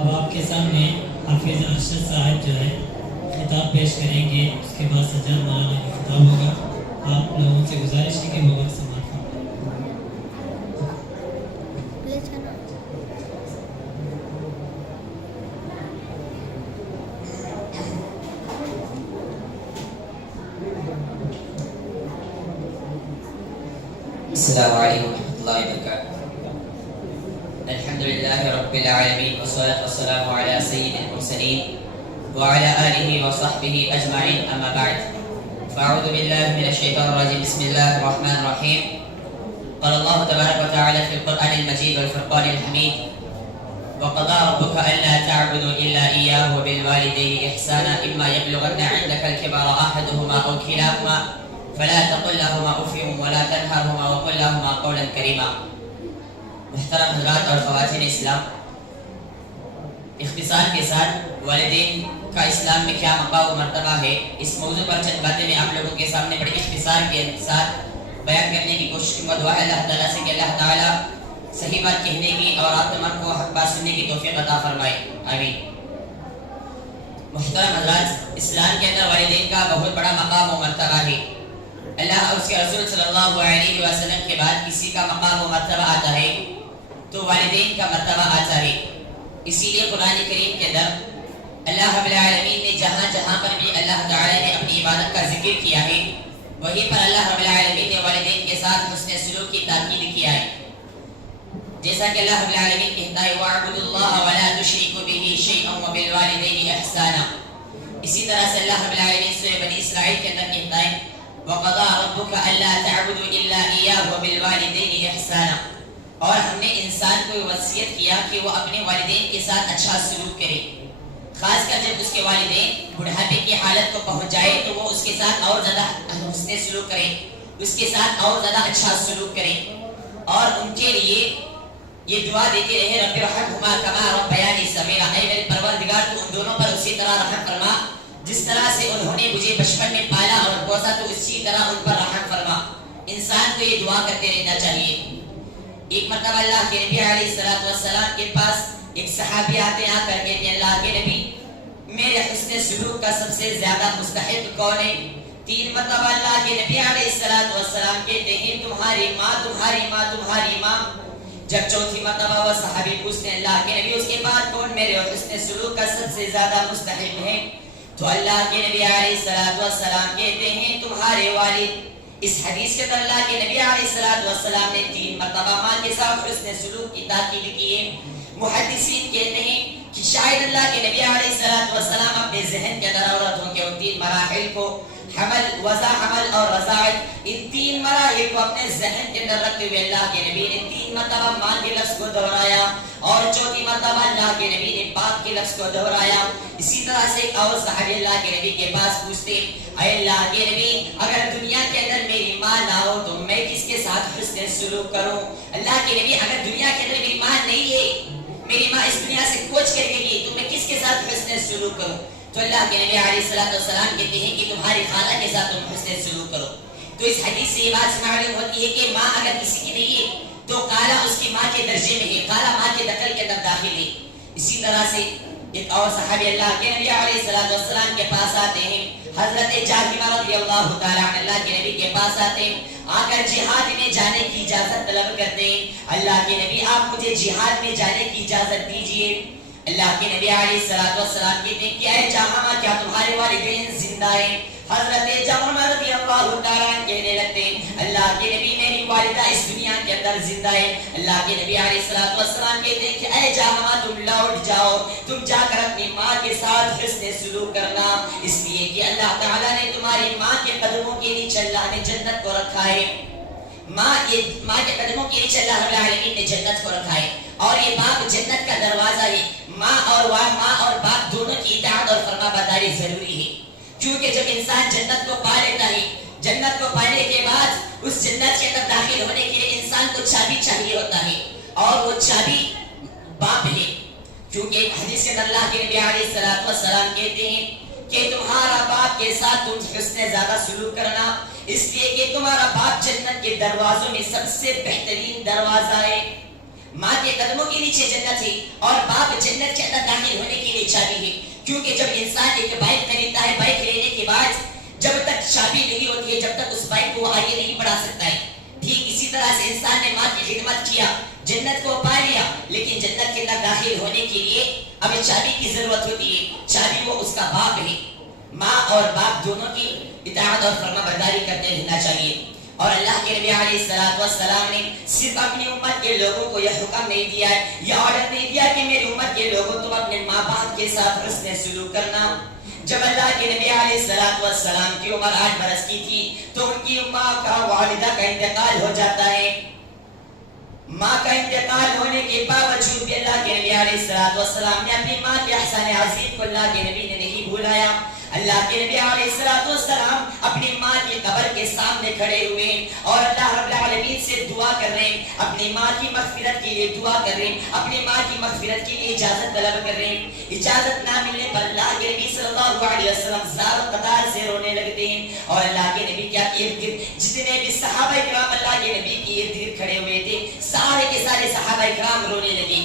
اب آپ کے سامنے حافظ ارشد صاحب جو ہے خطاب پیش کریں گے، اس کے بعد سجاد مولانا کا خطاب ہوگا۔ آپ لوگوں سے گزارش ہے کہ وہ وقت سماعت فرمائیں۔ السلام علیکم ورحمۃ اللہ وبرکاتہ۔ الحمد للہ رب العالمین والصلاة والسلام علی سید المرسلین وعلی آلہ وصحبہ اجمعین، اما بعد فاعوذ باللہ من الشیطان الرجیم، بسم اللہ الرحمن الرحیم۔ قال اللہ تبارک وتعالی فی القرآن المجید والفرقان الحمید، وقضى ربك ألا تعبدوا إلا إياه وبالوالدين إحسانا إما يبلغن عندك الكبر أحدهما أو كلاهما فلا تقل لهما اف ولا تنهرهما وقل لهما قولا کریما۔ محترم حضرات اور خواتین اسلام، اختصار کے ساتھ والدین کا اسلام میں کیا مقام و مرتبہ ہے، اس موضوع پر چند باتیں میں آپ لوگوں کے سامنے بڑی اختصار کے ساتھ بیان کرنے کی کوشش کروں گا۔ دعا ہے اللہ تعالیٰ سے کہ اللہ تعالیٰ صحیح بات کہنے کی اور آپ تمام کو حق بات سننے کی توفیق عطا فرمائے، آمین۔ محترم حضرات، اسلام کے اندر والدین کا بہت بڑا مقام و مرتبہ ہے۔ اللہ اور اس کے رسول صلی اللہ علیہ وسلم کے بعد کسی کا مقام و مرتبہ آتا ہے تو والدین کا مرتبہ آتا ہے۔ اسی لیے قرآن کریم کے اندر اللہ رب العالمین نے جہاں جہاں پر بھی اللہ تعالی نے اپنی عبادت کا ذکر کیا ہے، وہیں پر اللہ رب العالمین نے والدین کے ساتھ حسن سلوک کی تاکید کیا ہے۔ جیسا کہ اللہ رب العالمین کہتا ہے وَاعْبُدُوا اللَّهَ وَلَا تُشْرِكُوا بِهِ شَيْئًا وَبِالْوَالِدَيْنِ إِحْسَانًا۔ اسی طرح سے اللہ رب العالمین سورہ بنی اسرائیل کے اندر کہتا ہے وَقَضَى رَبُّكَ أَلَّا تَعْبُدُوا إِلَّا إِيَّاهُ وَبِالْوَالِدَيْنِ إِحْسَانًا، اور ہم نے انسان کو وصیت کیا کہ وہ اپنے والدین کے ساتھ اچھا سلوک کرے، خاص کر جب اس کے والدین بڑھاپے کی حالت کو پہنچ جائے تو وہ اس کے ساتھ اور زیادہ حسن سلوک کرے، اس کے ساتھ اور زیادہ اچھا سلوک کرے، اور ان کے لیے یہ دعا دیتے رہے رب ارحمہما کما ربیانی صغیرا، اے میرے پروردگار تو ان دونوں پر اسی طرح رحم فرما جس طرح سے انہوں نے مجھے بچپن میں پالا اور پوسا، تو اسی طرح ان پر رحم فرما۔ انسان کو یہ دعا کرتے رہنا چاہیے۔ ایک مرتبہ اللہ کے نبی علیہ السلام کے پاس ایک صحابی آتے آ کر کہتے ہیں اللہ کے نبی میرے حسن سلوک کا سب سے زیادہ مستحق کون ہے؟ تین مرتبہ اللہ کے نبی علیہ السلام کہتے ہیں تمہاری ماں تمہاری ماں تمہاری ماں۔ جب چوتھی مرتبہ وہ صحابی پوچھتے ہیں اللہ کے نبی اس کے بعد کون میرے حسن سلوک کا سب سے زیادہ مستحق ہے؟ تو اللہ کے نبی علیہ السلام کہتے ہیں تمہارے والد۔ اس حدیث کے اندر اللہ کے نبی علیہ السلام نے تین مرتبہ ماں کے ساتھ حسن سلوک کی تاکید کی ہے۔ محدثین کہتے ہیں کہ شاید اللہ کے نبی علیہ السلام اپنے ذہن کے اندر عورتوں کے ان تین مراحل کو حمل، وضع حمل اور رضاعت، ان تین مراحل کو اپنے ذہن کے اندر رکھتے ہوئے اللہ کے نبی نے تین مرتبہ ماں کے لفظ کو دہرایا اور چوتھی مرتبہ اللہ کے نبی نے باپ کے لفظ کو دہرایا۔ اسی طرح سے ایک اور صحابی اللہ کے نبی کے پاس پوچھتے اے اللہ کے نبی اگر دنیا کے اندر میری ماں نہ ہو تو میں کس کے ساتھ حسن سلوک کروں؟ اللہ کے نبی اگر دنیا کے اندر میری ماں نہیں ہے، میری ماں اس دنیا سے کوچ کر گئی تو میں کس کے ساتھ حسن سلوک کروں؟ تو اللہ کے نبی علیہ السلام کہتے ہیں کہ تمہاری خالہ کے ساتھ تم حسن سلوک کرو۔ تو اس حدیث سے یہ بات معلوم ہوتی ہے کہ ماں اگر کسی کی نہیں ہے تو کالا اس کی ماں کے درجے میں ہے، کالا ماں کے دخل کے اندر داخل ہے۔ اسی طرح سے ایک اور صحابی اللہ کے نبی علیہ السلام کے پاس آتے ہیں، حضرت جابر رضی اللہ تعالیٰ عنہ اللہ کے نبی کے پاس آتے ہیں، آ کر جہاد میں جانے کی اجازت طلب کرتے ہیں۔ اللہ کے نبی آپ مجھے جہاد میں جانے کی اجازت دیجئے۔ اللہ کے نبی علیہ السلام کہتے ہیں کہ اے جہاں کیا تمہارے والدین زندہ ہیں؟ حضرت جابر رضی اللہ تعالیٰ عنہ کہنے لگتے ہیں اللہ کے نبی میری والدہ اس دنیا کے اندر زندہ ہے۔ اللہ کے نبی علیہ السلام کہتے ہیں کہ اے جہاں تم لوٹ جاؤ، تم جا کر اپنی ماں کے ساتھ حسن سلوک کرنا، اس لیے کہ اللہ تعالیٰ نے تمہاری ماں کے قدموں کے نیچے اللہ نے جنت کو رکھا ہے۔ ماں کے قدموں کے نیچے اللہ رب العالمین نے جنت کو رکھا ہے، اور یہ باپ جنت کا دروازہ ہے۔ ماں اور باپ دونوں کی اطاعت اور فرما برداری ضروری ہے، کیونکہ جب انسان جنت کو پا لیتا ہے، جنت کو پانے کے بعد اس جنت کے اندر داخل ہونے کے لیے انسان کو چابی چاہیے ہوتا ہے، اور وہ چابی باپ ہے، کیونکہ ایک حدیث کے اندر اللہ کے نبی علیہ السلام کہتے ہیں کہ تمہارا باپ کے ساتھ تم حسن زیادہ سلوک کرنا، اس لیے کہ تمہارا باپ جنت کے دروازوں میں سب سے بہترین دروازہ ہے۔ ماں کے قدموں کے نیچے جنت ہے اور باپ جنت کے اندر داخل ہونے کے لیے چابی ہے. کیونکہ جب انسان ایک بائک خریدتا ہے، بائک لینے کے بعد جب تک چابی نہیں ہوتی ہے، جب تک اس بائک کو آگے نہیں بڑھا سکتا ہے. ٹھیک اسی طرح سے انسان نے ماں کی خدمت کیا، جنت کو پا لیا، لیکن جنت کے اندر داخل ہونے کے لیے اب چابی کی ضرورت ہوتی ہے. چابی وہ اس کا باپ ہے. ماں اور باپ دونوں کی اطاعت اور فرما برداری کرتے رہنا چاہیے. اور اللہ کے نبی علیہ السلام نے صرف اپنی امت کے لوگوں کو یہ حکم نہیں دیا ہے، یہ آرڈر نہیں دیا کہ میری امت کے لوگوں تم اپنے ماں باپ کے ساتھ حسن سلوک کرنا. جب اللہ کے نبی علیہ السلام کی عمر 8 برس کی تھی تو ان کی ماں کا والدہ کا انتقال ہو جاتا ہے. ماں کا انتقال ہونے کے باوجود بھی اللہ کے نبی علیہ السلام نے اپنی ماں کے احسان عظیم کو اللہ کے نبی نے نہیں بھولایا. اللہ کے نبی علیہ السلام اپنی ماں کی قبر کے سامنے کھڑے ہوئے اور اللہ رب العالمین سے دعا کر رہے ہیں، اپنی ماں کی مغفرت کے لیے دعا کر رہے ہیں، اپنی ماں کی مغفرت کے لیے اجازت طلب کر رہے ہیں. اجازت نہ ملنے پر اللہ کے نبی صلی اللہ علیہ وسلم زار و قطار سے رونے لگتے ہیں. اور اللہ کے نبی کیا ارد گرد جتنے بھی صحابہ کرام اللہ کے نبی کے ارد گرد کھڑے ہوئے تھے، سارے کے سارے صحابہ کرام رونے لگے.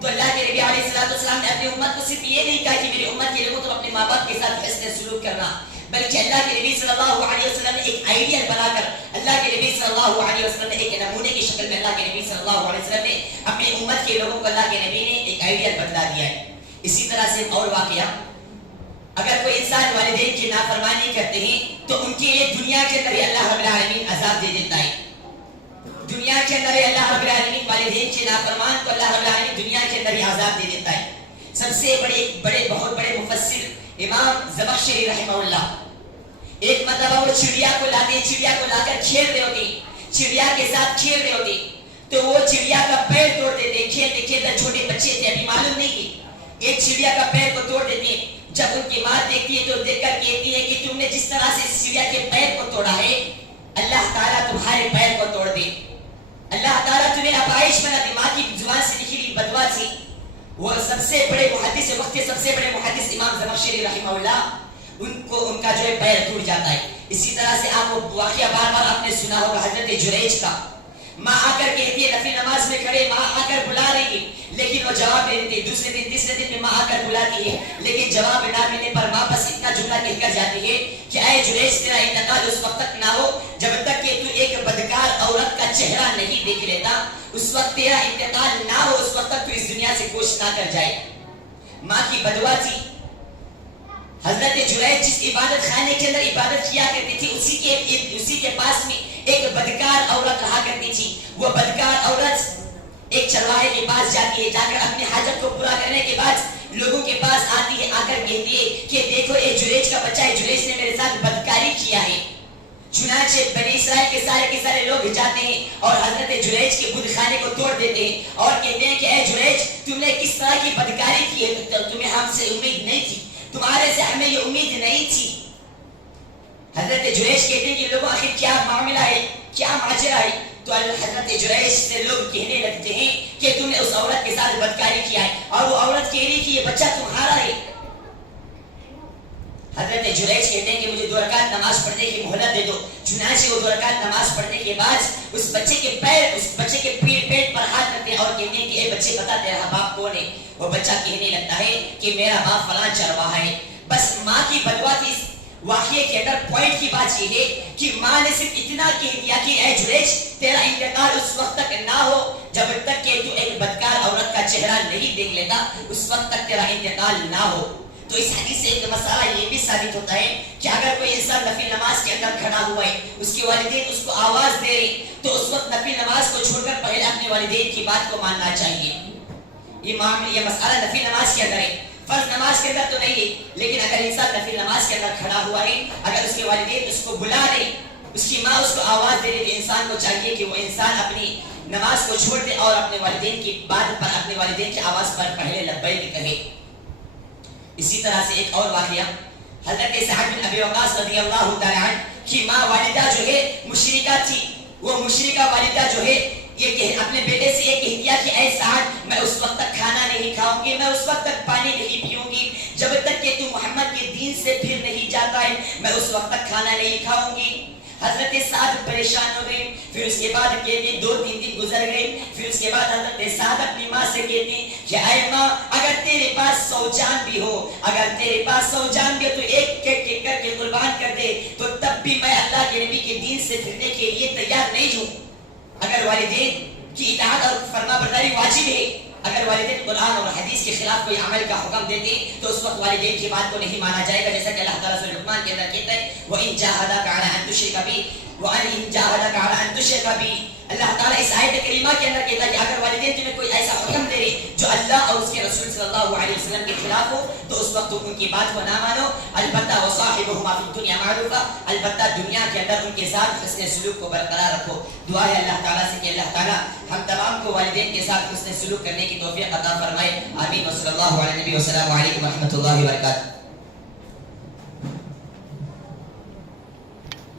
تو اللہ کے نبی علیہ السلام نے اپنی امت کو صرف یہ نہیں کہا کہ میری امت کے لوگوں تم اپنے ماں باپ کے ساتھ حسن سلوک کرنا، بلکہ اللہ کے نبی صلی اللہ علیہ وسلم نے ایک آئیڈیل بنا کر، اللہ کے نبی صلی اللہ علیہ وسلم نے ایک نمونے کی شکل میں اللہ کے نبی صلی اللہ علیہ وسلم نے اپنی امت کے لوگوں کو اللہ کے نبی نے ایک آئیڈیل بتلا دیا ہے. اسی طرح سے اور واقعہ، اگر کوئی انسان والدین کی نافرمانی کرتے ہیں تو ان کے لیے دنیا کے اندر اللہ رب العالمین عذاب دے دیتا ہے. دنیا کے اندر اللہ رب العالمین والدین کے نافرمان کو اللہ رب العالمین دنیا کے اندر عذاب دے دیتا ہے. سب سے بہت بڑے مفسر امام زمخشری رحمہ اللہ، ایک مرتبہ وہ چڑیا کو لاتے، چڑیا کو لا کر کھیل رہے ہوتے، چڑیا کے ساتھ کھیل رہے ہوتے تو وہ چڑیا کا پیر توڑ دیتے. کھیلتے کھیلتے چھوٹے بچے تھے، ابھی معلوم نہیں کہ ایک چڑیا کا پیر کو توڑ دیتے. جب ان کی ماں دیکھتی ہے تو دیکھ کر کہتی ہے کہ تم نے جس طرح سے اس چڑیا کے پیر کو توڑا ہے، اللہ تعالیٰ تمہارے پیر کو توڑ دے. اللہ تعالیٰ تمہیں اپائش بنا دے. ماں کی زبان سے نکلی بدوا تھی. وہ سب سے بڑے محدث وقت کے سب سے بڑے محدث امام زمخشری رحمہ اللہ، ان کا جو ہے پیر ٹوٹ جاتا ہے. اسی طرح سے آپ کو واقعہ بار بار آپ نے سنا ہوگا حضرت جریج کا. ماں آ کر کہتی ہے، نفل نماز میں کھڑے، ماں آ کر بلا رہی ہے لیکن وہ جواب نہیں دیتی. دوسرے دن تیسرے دن میں ماں آ کر بلاتی ہے لیکن جواب نہ ملنے پر ماں بس اتنا جملہ کہہ کر جاتی ہے کہ اے جریج، تیرا انتقال اس وقت تک نہ ہو جب تک کہ تو ایک بدکار عورت کا چہرہ نہیں دیکھ لیتا. اس وقت تیرا انتقال نہ ہو، اس وقت تک تو اس دنیا سے کوش نہ کر جائے. ماں کی بدوا تھی. حضرت جریج جس عبادت خانے کے اندر عبادت کیا کرتی تھی، اسی کے پاس میں ایک بدکار عورت رہا کرتی تھی. وہ بدکار عورت ایک چرواہے کے پاس جاتی ہے، جا کر اپنی حاجت کو پورا کرنے کے بعد لوگوں کے پاس آتی ہے، آ کر کہتی ہے کہ دیکھو یہ جریج کا بچہ ہے، جریج نے میرے ساتھ بدکاری کیا ہے. چنانچہ بنی اسرائیل کے سارے لوگ جاتے ہیں اور حضرت جریج کے بت خانے کو توڑ دیتے ہیں اور کہتے ہیں کہ اے جریج، تم نے کس طرح کی بدکاری کی ہے، تمہیں ہم سے امید نہیں تھی، تمہارے سے ہمیں یہ امید نہیں تھی. حضرت جریج کہتے ہیں کہ لوگوں آخر کیا معاملہ ہے، کیا ماجرا ہے؟ تو حضرت جریج سے لوگ کہنے لگتے ہیں کہ تم نے اس عورت کے ساتھ بدکاری کیا ہے اور وہ عورت کہہ رہی کہ یہ بچہ تمہارا ہے. حضرت جریج کہتے ہیں کہ مجھے 2 رکعت نماز پڑھنے کی مہلت دے دو. چنانچہ وہ 2 رکعت نماز پڑھنے کے بعد اس بچے کے پیٹ پر ہاتھ رکھتے ہیں اور کہتے ہیں کہ اے بچے بتا تیرا باپ کون ہے؟ وہ بچہ کہنے لگتا ہے کہ میرا باپ فلاں چرواہا ہے. بس ماں کی بدوا تھی. واقعے کے اندر پوائنٹ کی بات یہ ہے کہ ماں نے صرف اتنا کہہ دیا کہ اے جریج، تیرا انتقال اس وقت تک نہ ہو جب تک کہ تو ایک بدکار عورت کا چہرہ نہیں دیکھ لیتا، اس وقت تک تیرا انتقال نہ ہو. تو اس حدیث سے ایک مسئلہ یہ بھی ثابت ہوتا ہے کہ اگر کوئی انسان نفل نماز کے اندر کھڑا ہوا ہے، اس کے والدین اس کو آواز دے رہے تو اس وقت نفل نماز کو چھوڑ کر پہلے اپنے والدین کی بات کو ماننا چاہیے. یہ مسئلہ نفل نماز کے اندر ہے، فرض نماز کے اندر تو نہیں ہے. لیکن اگر انسان نفل نماز کے اندر کھڑا ہوا ہے، اگر اس کے والدین اس کو بلا رہے، اس کی ماں اس کو آواز دے رہی، تو انسان کو چاہیے کہ وہ انسان اپنی نماز کو چھوڑ دے اور اپنے والدین کی بات پر، اپنے والدین کی آواز پر پہلے لبیک کہے. اسی طرح سے ایک اور واقعہ، حضرت سعد بن ابی وقاص رضی اللہ تعالی عنہ کی ماں والدہ جو ہے مشرکہ تھی. وہ مشرکہ والدہ جو ہے یہ کہ اپنے بیٹے سے یہ کہہ دیا کہ اے سعد، میں اس وقت تک کھانا نہیں کھاؤں گی، میں اس وقت تک پانی نہیں پیوں گی جب تک کہ تو محمد کے دین سے پھر نہیں جاتا ہے، میں اس وقت تک کھانا نہیں کھاؤں گی. حضرت سعد پریشان ہو گئے. پھر اس کے بعد کہتے ہیں 2-3 دن گزر گئے. پھر اس کے بعد حضرت سعد اپنی ماں سے کہتے ہیں کہ اے ماں اگر تیرے پاس 100 جان بھی ہو، اگر تیرے پاس 100 جان بھی ہو تو ایک ایک کر کے قربان کر دے، تو تب بھی میں اللہ کے نبی کے دین سے پھرنے کے لیے تیار نہیں ہوں. اگر والدین کی اطاعت اور فرما برداری واجب ہے، اگر والدین قرآن اور حدیث کے خلاف کوئی عمل کا حکم دیتے تو اس وقت والدین کی بات کو نہیں مانا جائے گا. جیسا کہ اللہ تعالیٰ سورہ لقمان کے اندر کہتا ہے وَإِن جَاهَدَاكَ عَلَىٰ أَن تُشْرِكَ بِي وَإِن جَاهَدَاكَ عَلَىٰ أَن تُشْرِكَ بِي. اللہ تعالیٰ اس آیت کریمہ کے اندر کہتا ہے کہ اگر والدین تمہیں کوئی ایسا حکم دے رہے جو اللہ اور اس کے رسول صلی اللہ علیہ وسلم کے خلاف ہو تو اس وقت تم ان کی بات کو نہ مانو. البتہ وصاحبهما فی الدنیا معروفا، البتہ دنیا کے اندر ان کے ساتھ حسن سلوک کو برقرار رکھو. دعا ہے اللہ تعالیٰ سے کہ اللہ تعالیٰ ہم تمام کو والدین کے ساتھ حسن سلوک کرنے کی توفیق عطا فرمائے. آمین. وصلی اللہ علیہ وسلم. السلام علیکم ورحمۃ اللہ وبرکاتہ.